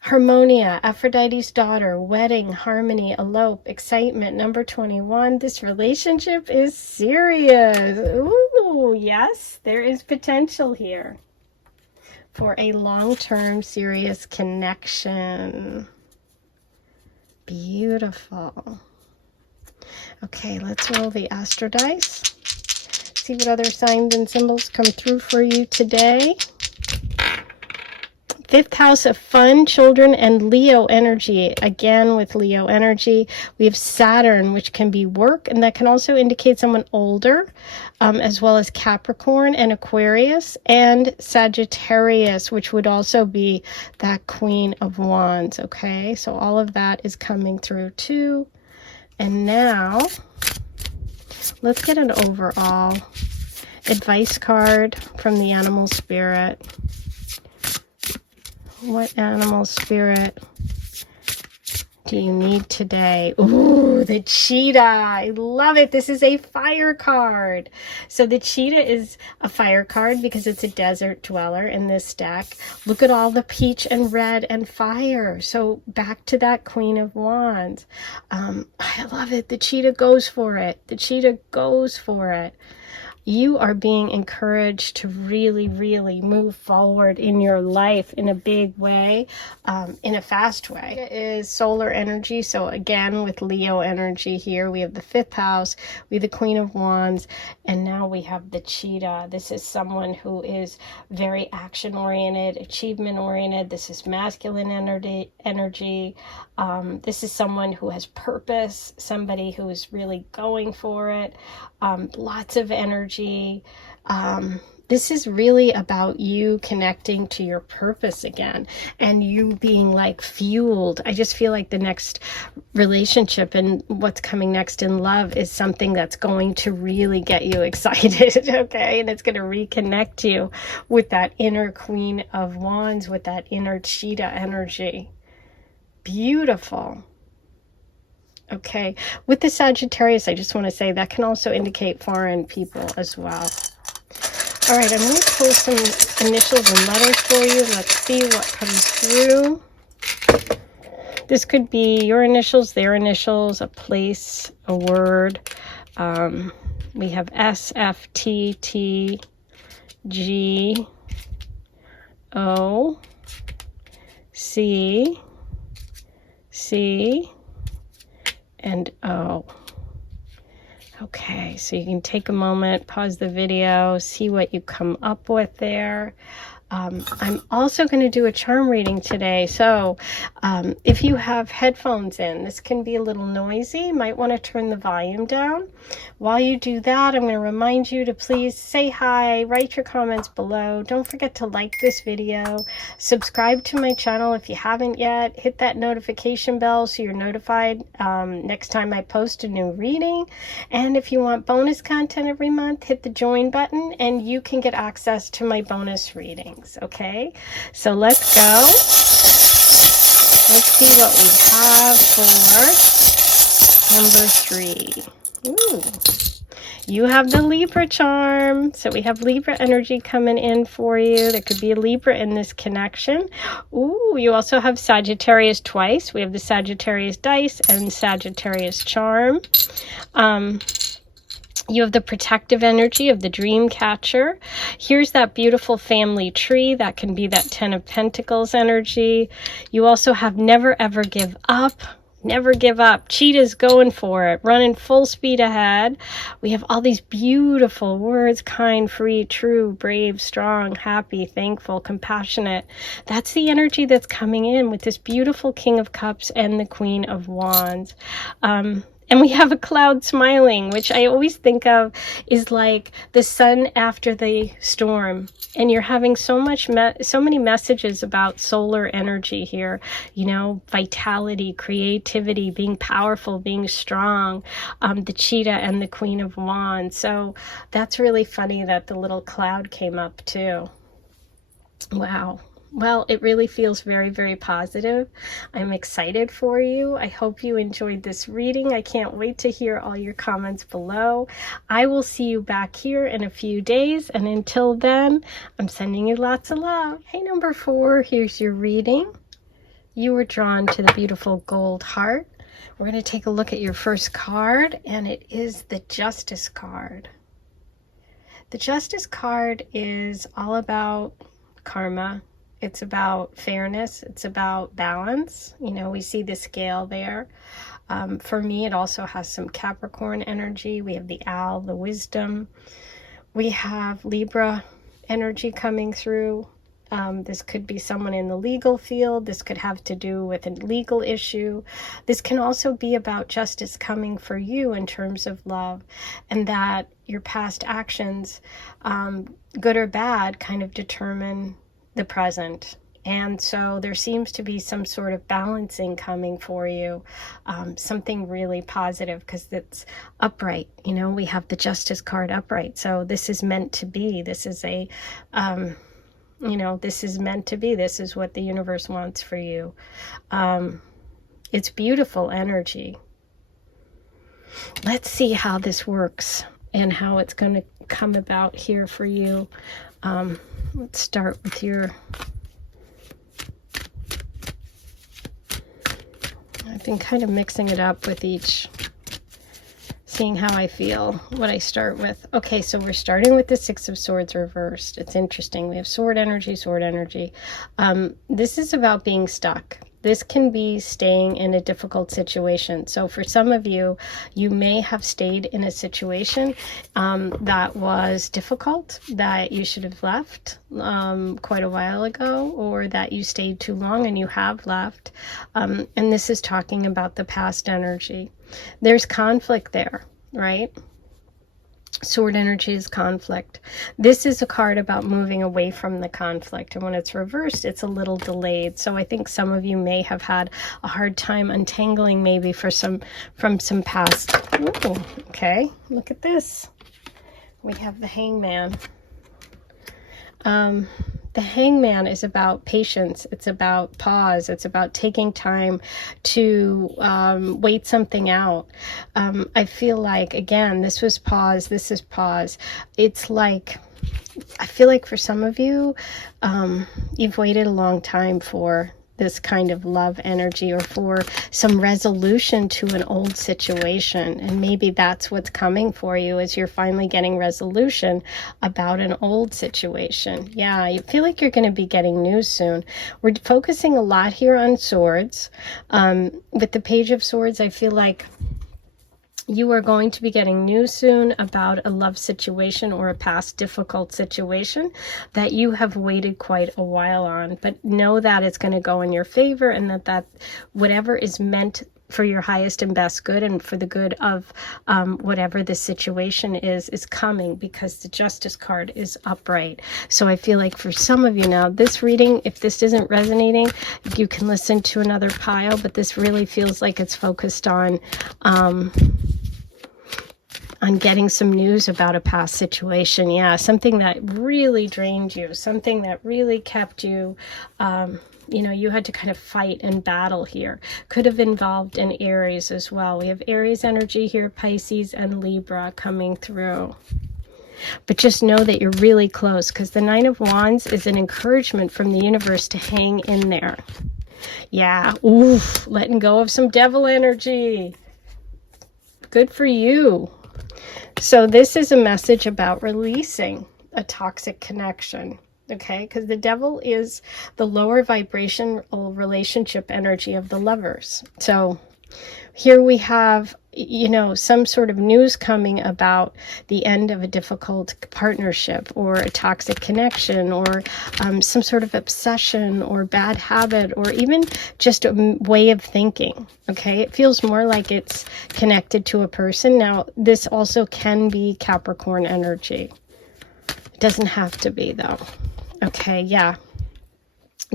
Harmonia, Aphrodite's daughter, wedding, harmony, elope, excitement. Number 21, this relationship is serious. Ooh, yes, there is potential here for a long-term serious connection. Beautiful. Okay, let's roll the astro dice. See what other signs and symbols come through for you today. Fifth house of fun, children, and Leo energy. Again, with Leo energy, we have Saturn, which can be work, and that can also indicate someone older, as well as Capricorn and Aquarius, and Sagittarius, which would also be that Queen of Wands. Okay, so all of that is coming through too. And now, let's get an overall advice card from the animal spirit. What animal spirit do you need today? Ooh, the cheetah. I love it. This is a fire card. So the cheetah is a fire card because it's a desert dweller in this deck. Look at all the peach and red and fire. So back to that Queen of Wands. I love it. The cheetah goes for it. The cheetah goes for it. you are being encouraged to really, really move forward in your life in a big way, in a fast way. It is solar energy. So again, with Leo energy here, we have the 5th house, we have the Queen of Wands, and now we have the cheetah. This is someone who is very action-oriented, achievement-oriented. This is masculine energy. This is someone who has purpose, somebody who is really going for it. Lots of energy. This is really about you connecting to your purpose again and you being like fueled. I just feel like the next relationship and what's coming next in love is something that's going to really get you excited, okay? And it's going to reconnect you with that inner Queen of Wands, with that inner cheetah energy. Beautiful. Okay, with the Sagittarius, I just want to say that can also indicate foreign people as well. All right, I'm going to pull some initials and letters for you. Let's see what comes through. This could be your initials, their initials, a place, a word. We have S, F, T, T, G, O, C, C, and O. Okay, so you can take a moment, pause the video, see what you come up with there. I'm also going to do a charm reading today, so if you have headphones in, this can be a little noisy. You might want to turn the volume down. While you do that, I'm going to remind you to please say hi, write your comments below. Don't forget to like this video, subscribe to my channel if you haven't yet, hit that notification bell so you're notified next time I post a new reading. And if you want bonus content every month, hit the join button and you can get access to my bonus reading. Okay, so let's go. Let's see what we have for number 3. Ooh, you have the Libra charm. So we have Libra energy coming in for you. There could be a Libra in this connection. Ooh, you also have Sagittarius twice. We have the Sagittarius dice and Sagittarius charm. You have the protective energy of the dream catcher. Here's that beautiful family tree. That can be that 10 of Pentacles energy. You also have never ever give up. Never give up. Cheetah's going for it, running full speed ahead. We have all these beautiful words: kind, free, true, brave, strong, happy, thankful, compassionate. That's the energy that's coming in with this beautiful King of Cups and the Queen of Wands. And we have a cloud smiling, which I always think of is like the sun after the storm. And you're having so many messages about solar energy here, you know, vitality, creativity, being powerful, being strong, the cheetah and the Queen of Wands. So that's really funny that the little cloud came up too. Wow. Well, it really feels very, very positive. I'm excited for you. I hope you enjoyed this reading. I can't wait to hear all your comments below. I will see you back here in a few days. And until then, I'm sending you lots of love. Hey, number 4, here's your reading. You were drawn to the beautiful gold heart. We're going to take a look at your first card, and it is the Justice card. The Justice card is all about karma. It's about fairness. It's about balance. You know, we see the scale there. For me, it also has some Capricorn energy. We have the owl, the wisdom. We have Libra energy coming through. This could be someone in the legal field. This could have to do with a legal issue. This can also be about justice coming for you in terms of love, and that your past actions, good or bad, kind of determine the present. And so there seems to be some sort of balancing coming for you, something really positive, because it's upright. You know, we have the Justice card upright. So this is meant to be. This is a, you know, this is meant to be. This is what the universe wants for you. It's beautiful energy. Let's see how this works and how it's going to come about here for you. Let's start with your, I've been kind of mixing it up with each seeing how I feel, what I start with. Okay, so we're starting with the Six of Swords reversed. It's interesting. We have sword energy, sword energy. This is about being stuck. This can be staying in a difficult situation. So for some of you, you may have stayed in a situation that was difficult, that you should have left quite a while ago, or that you stayed too long and you have left. And this is talking about the past energy. There's conflict there, right? Sword energy is conflict. This is a card about moving away from the conflict. And when it's reversed, it's a little delayed. So I think some of you may have had a hard time untangling maybe from some past. Ooh, okay, look at this. We have the Hangman. The Hangman is about patience. It's about pause. It's about taking time to wait something out. I feel like, again, this was pause. This is pause. It's like, I feel like for some of you, you've waited a long time for this kind of love energy, or for some resolution to an old situation. And maybe that's what's coming for you, is you're finally getting resolution about an old situation. Yeah, you feel like you're going to be getting news soon. We're focusing a lot here on swords. With the Page of Swords, I feel like you are going to be getting news soon about a love situation or a past difficult situation that you have waited quite a while on. But know that it's going to go in your favor, and that whatever is meant for your highest and best good, and for the good of whatever the situation is coming, because the Justice card is upright. So I feel like for some of you now, this reading, if this isn't resonating, you can listen to another pile, but this really feels like it's focused on getting some news about a past situation. Yeah, something that really drained you, something that really kept you, you know, you had to kind of fight and battle here. Could have involved in Aries as well. We have Aries energy here, Pisces and Libra coming through. But just know that you're really close, because the Nine of Wands is an encouragement from the universe to hang in there. Yeah, oof, letting go of some devil energy. Good for you. So this is a message about releasing a toxic connection, okay? Because the devil is the lower vibrational relationship energy of the lovers. So here we have, you know, some sort of news coming about the end of a difficult partnership, or a toxic connection, or some sort of obsession or bad habit, or even just a way of thinking. Okay, it feels more like it's connected to a person. Now, this also can be Capricorn energy. It doesn't have to be, though. Okay, yeah.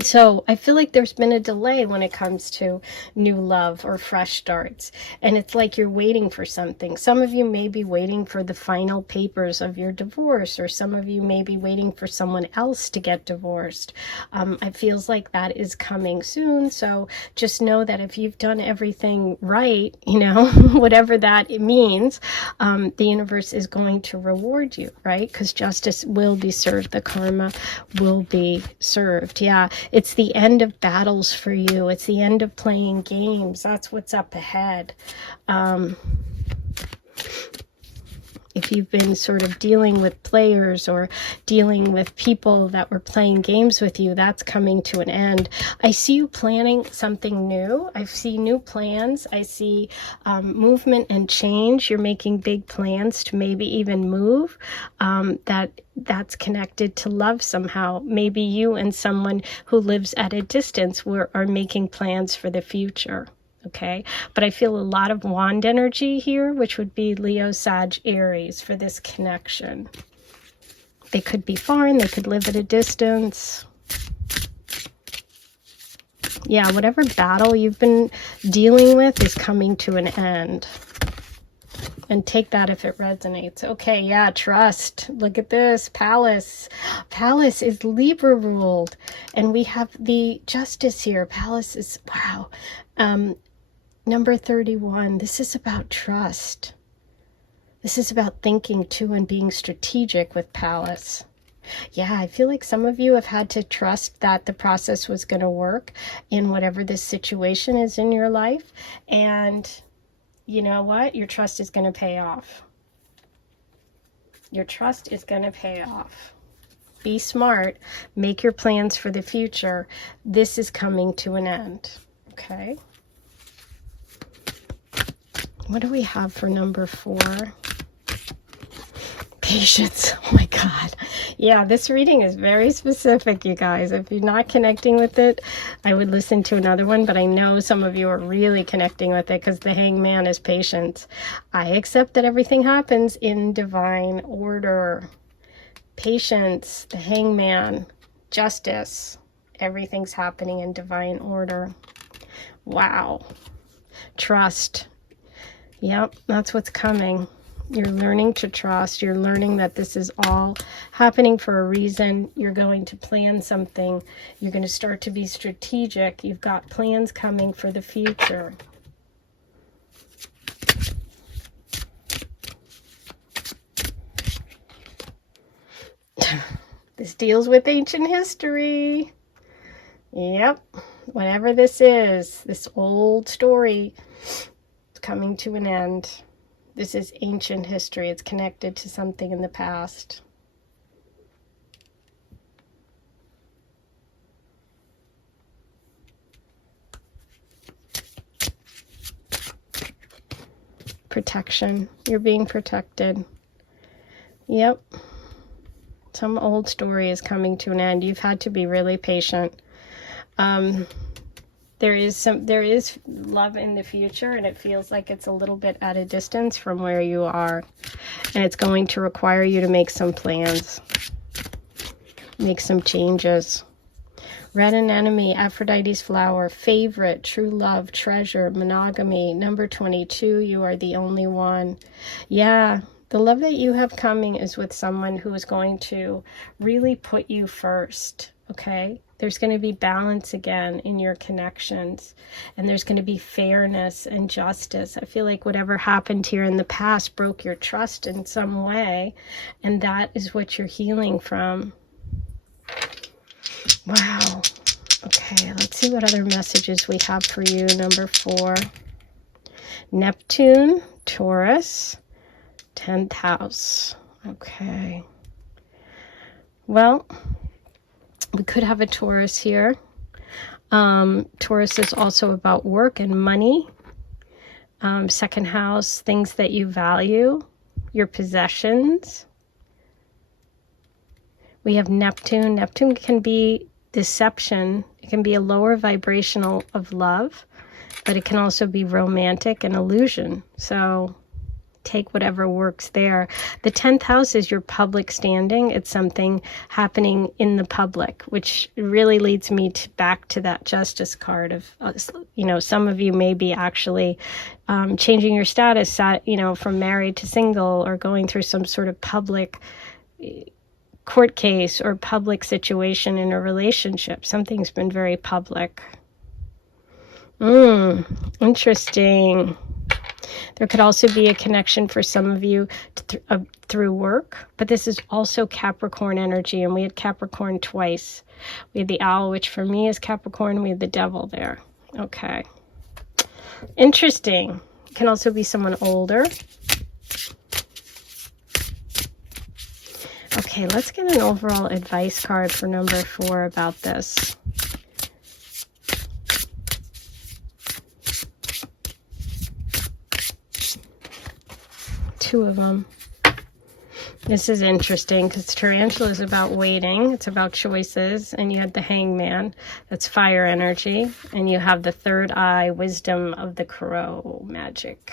So I feel like there's been a delay when it comes to new love or fresh starts. And it's like you're waiting for something. Some of you may be waiting for the final papers of your divorce, or some of you may be waiting for someone else to get divorced. It feels like that is coming soon. So just know that if you've done everything right, you know, whatever that means, the universe is going to reward you, right? Because justice will be served. The karma will be served. Yeah. It's the end of battles for you. It's the end of playing games. That's what's up ahead. If you've been sort of dealing with players, or dealing with people that were playing games with you, that's coming to an end. I see you planning something new. I see new plans. I see movement and change. You're making big plans to maybe even move. That's connected to love somehow. Maybe you and someone who lives at a distance are making plans for the future. Okay, but I feel a lot of wand energy here, which would be Leo, Sag, Aries for this connection. They could be foreign, they could live at a distance. Yeah, whatever battle you've been dealing with is coming to an end. And take that if it resonates. Okay, yeah, trust. Look at this, Palace. Palace is Libra ruled. And we have the Justice here. Palace is, wow. Number 31, this is about trust. This is about thinking too, and being strategic with Palace. Yeah, I feel like some of you have had to trust that the process was going to work in whatever this situation is in your life. And you know what? Your trust is going to pay off. Your trust is going to pay off. Be smart. Make your plans for the future. This is coming to an end. Okay. What do we have for number 4? Patience. Oh my God. Yeah, this reading is very specific, you guys. If you're not connecting with it, I would listen to another one, but I know some of you are really connecting with it because the Hangman is patience. I accept that everything happens in divine order. Patience, the Hangman, justice. Everything's happening in divine order. Wow. Trust. Yep, that's what's coming. You're learning to trust. You're learning that this is all happening for a reason. You're going to plan something. You're going to start to be strategic. You've got plans coming for the future. This deals with ancient history. Yep. Whatever this is, this old story, it's coming to an end. This is ancient history. It's connected to something in the past. Protection. You're being protected. Yep. Some old story is coming to an end. You've had to be really patient. There is love in the future, and it feels like it's a little bit at a distance from where you are. And it's going to require you to make some plans. Make some changes. Red anemone, Aphrodite's flower, favorite, true love, treasure, monogamy, number 22, you are the only one. Yeah, the love that you have coming is with someone who is going to really put you first, okay? There's going to be balance again in your connections, and there's going to be fairness and justice. I feel like whatever happened here in the past broke your trust in some way, and that is what you're healing from. Wow. Okay, let's see what other messages we have for you. Number 4. Neptune, Taurus, 10th house. Okay. Well, we could have a Taurus here. Taurus is also about work and money. Second house, things that you value, your possessions. We have Neptune. Neptune can be deception. It can be a lower vibrational of love, but it can also be romantic and illusion. So take whatever works there. The 10th house is your public standing. It's something happening in the public, which really leads me back to that justice card of, some of you may be actually changing your status, from married to single, or going through some sort of public court case or public situation in a relationship. Something's been very public. Interesting. There could also be a connection for some of you through work, but this is also Capricorn energy, and we had Capricorn twice. We had the owl, which for me is Capricorn. We had the devil there. Okay. Interesting. It can also be someone older. Okay, let's get an overall advice card for number 4 about this. Two of them. This is interesting because tarantula is about waiting. It's about choices. And you had the hangman. That's fire energy. And you have the third eye, wisdom of the crow, magic.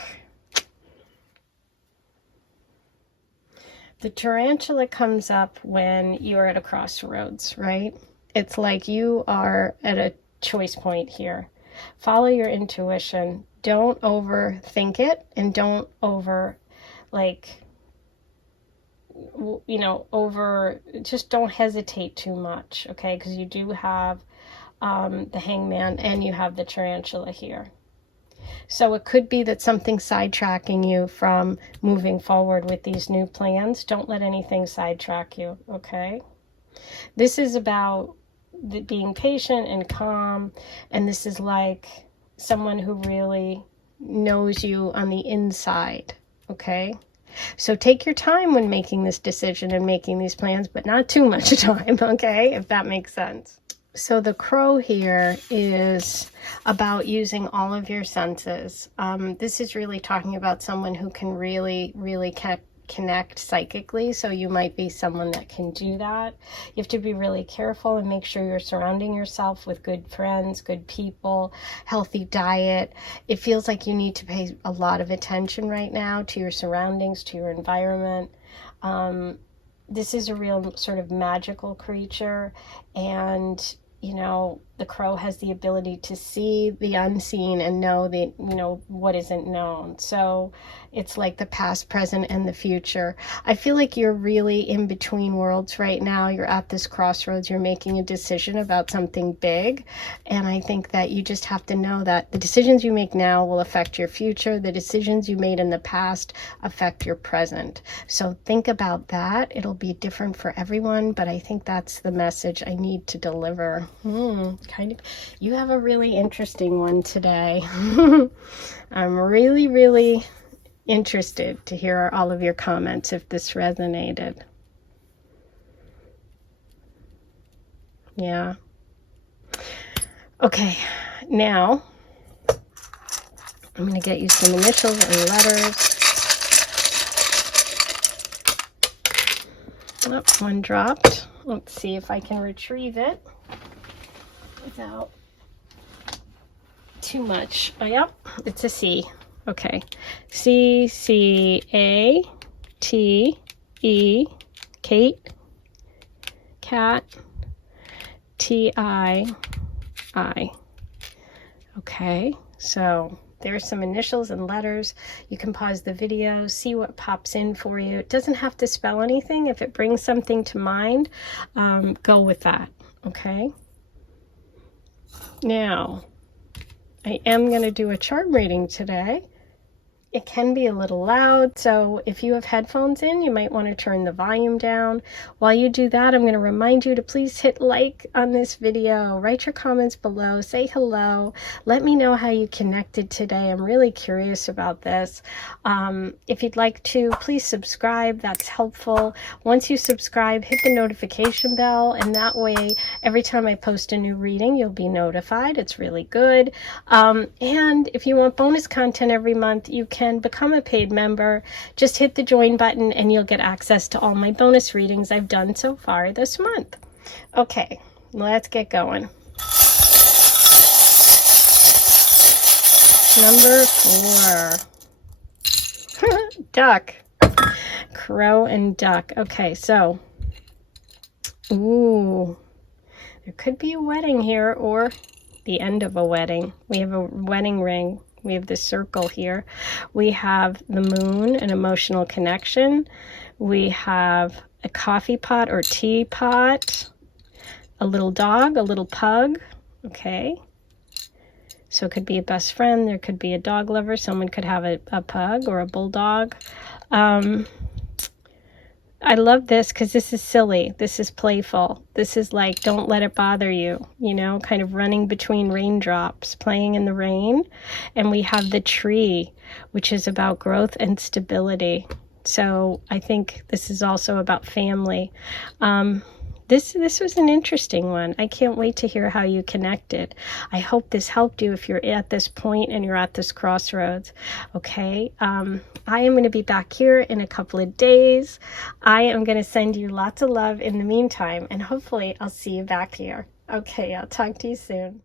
The tarantula comes up when you're at a crossroads, right? It's like you are at a choice point here. Follow your intuition. Don't overthink it, and don't just don't hesitate too much, okay? Because you do have the hangman and you have the tarantula here. So it could be that something's sidetracking you from moving forward with these new plans. Don't let anything sidetrack you, okay? This is about being patient and calm, and this is like someone who really knows you on the inside, okay? So take your time when making this decision and making these plans, but not too much time, okay? If that makes sense. So the crow here is about using all of your senses. This is really talking about someone who can really connect psychically. So you might be someone that can do that. You have to be really careful and make sure you're surrounding yourself with good friends, good people, healthy diet. It feels like you need to pay a lot of attention right now to your surroundings, to your environment. This is a real sort of magical creature, and you know, the crow has the ability to see the unseen and know the, you know, what isn't known. So it's like the past, present, and the future. I feel like you're really in between worlds right now. You're at this crossroads. You're making a decision about something big. And I think that you just have to know that the decisions you make now will affect your future. The decisions you made in the past affect your present. So think about that. It'll be different for everyone, but I think that's the message I need to deliver. You have a really interesting one today. I'm really interested to hear all of your comments if this resonated. Yeah. Okay, now I'm going to get you some initials and letters. Oh, one dropped. Let's see if I can retrieve it without too much. Oh, yep, it's a C. Okay. C, C, A, T, E, Kate, cat, T, I. Okay, so there's some initials and letters. You can pause the video, see what pops in for you. It doesn't have to spell anything. If it brings something to mind, go with that, okay? Now, I am going to do a chart reading today. It can be a little loud, so if you have headphones in, you might want to turn the volume down. While you do that, I'm going to remind you to please hit like on this video, write your comments below, say hello, let me know how you connected today. I'm really curious about this. If you'd like to, please subscribe. That's helpful. Once you subscribe, hit the notification bell, and that way, every time I post a new reading, you'll be notified. It's really good. And if you want bonus content every month, you can become a paid member. Just hit the join button and you'll get access to all my bonus readings I've done so far this month. Okay, let's get going. Number 4. Duck. Crow and duck. Okay, so, ooh, there could be a wedding here or the end of a wedding. We have a wedding ring. We have this circle here. We have the moon, an emotional connection. We have a coffee pot or teapot, a little dog, a little pug. Okay. So it could be a best friend. There could be a dog lover. Someone could have a pug or a bulldog. I love this because this is silly. This is playful. This is like, don't let it bother you, you know, kind of running between raindrops, playing in the rain. And we have the tree, which is about growth and stability. So I think this is also about family. This was an interesting one. I can't wait to hear how you connected. I hope this helped you if you're at this point and you're at this crossroads. Okay, I am going to be back here in a couple of days. I am going to send you lots of love in the meantime, and hopefully I'll see you back here. Okay, I'll talk to you soon.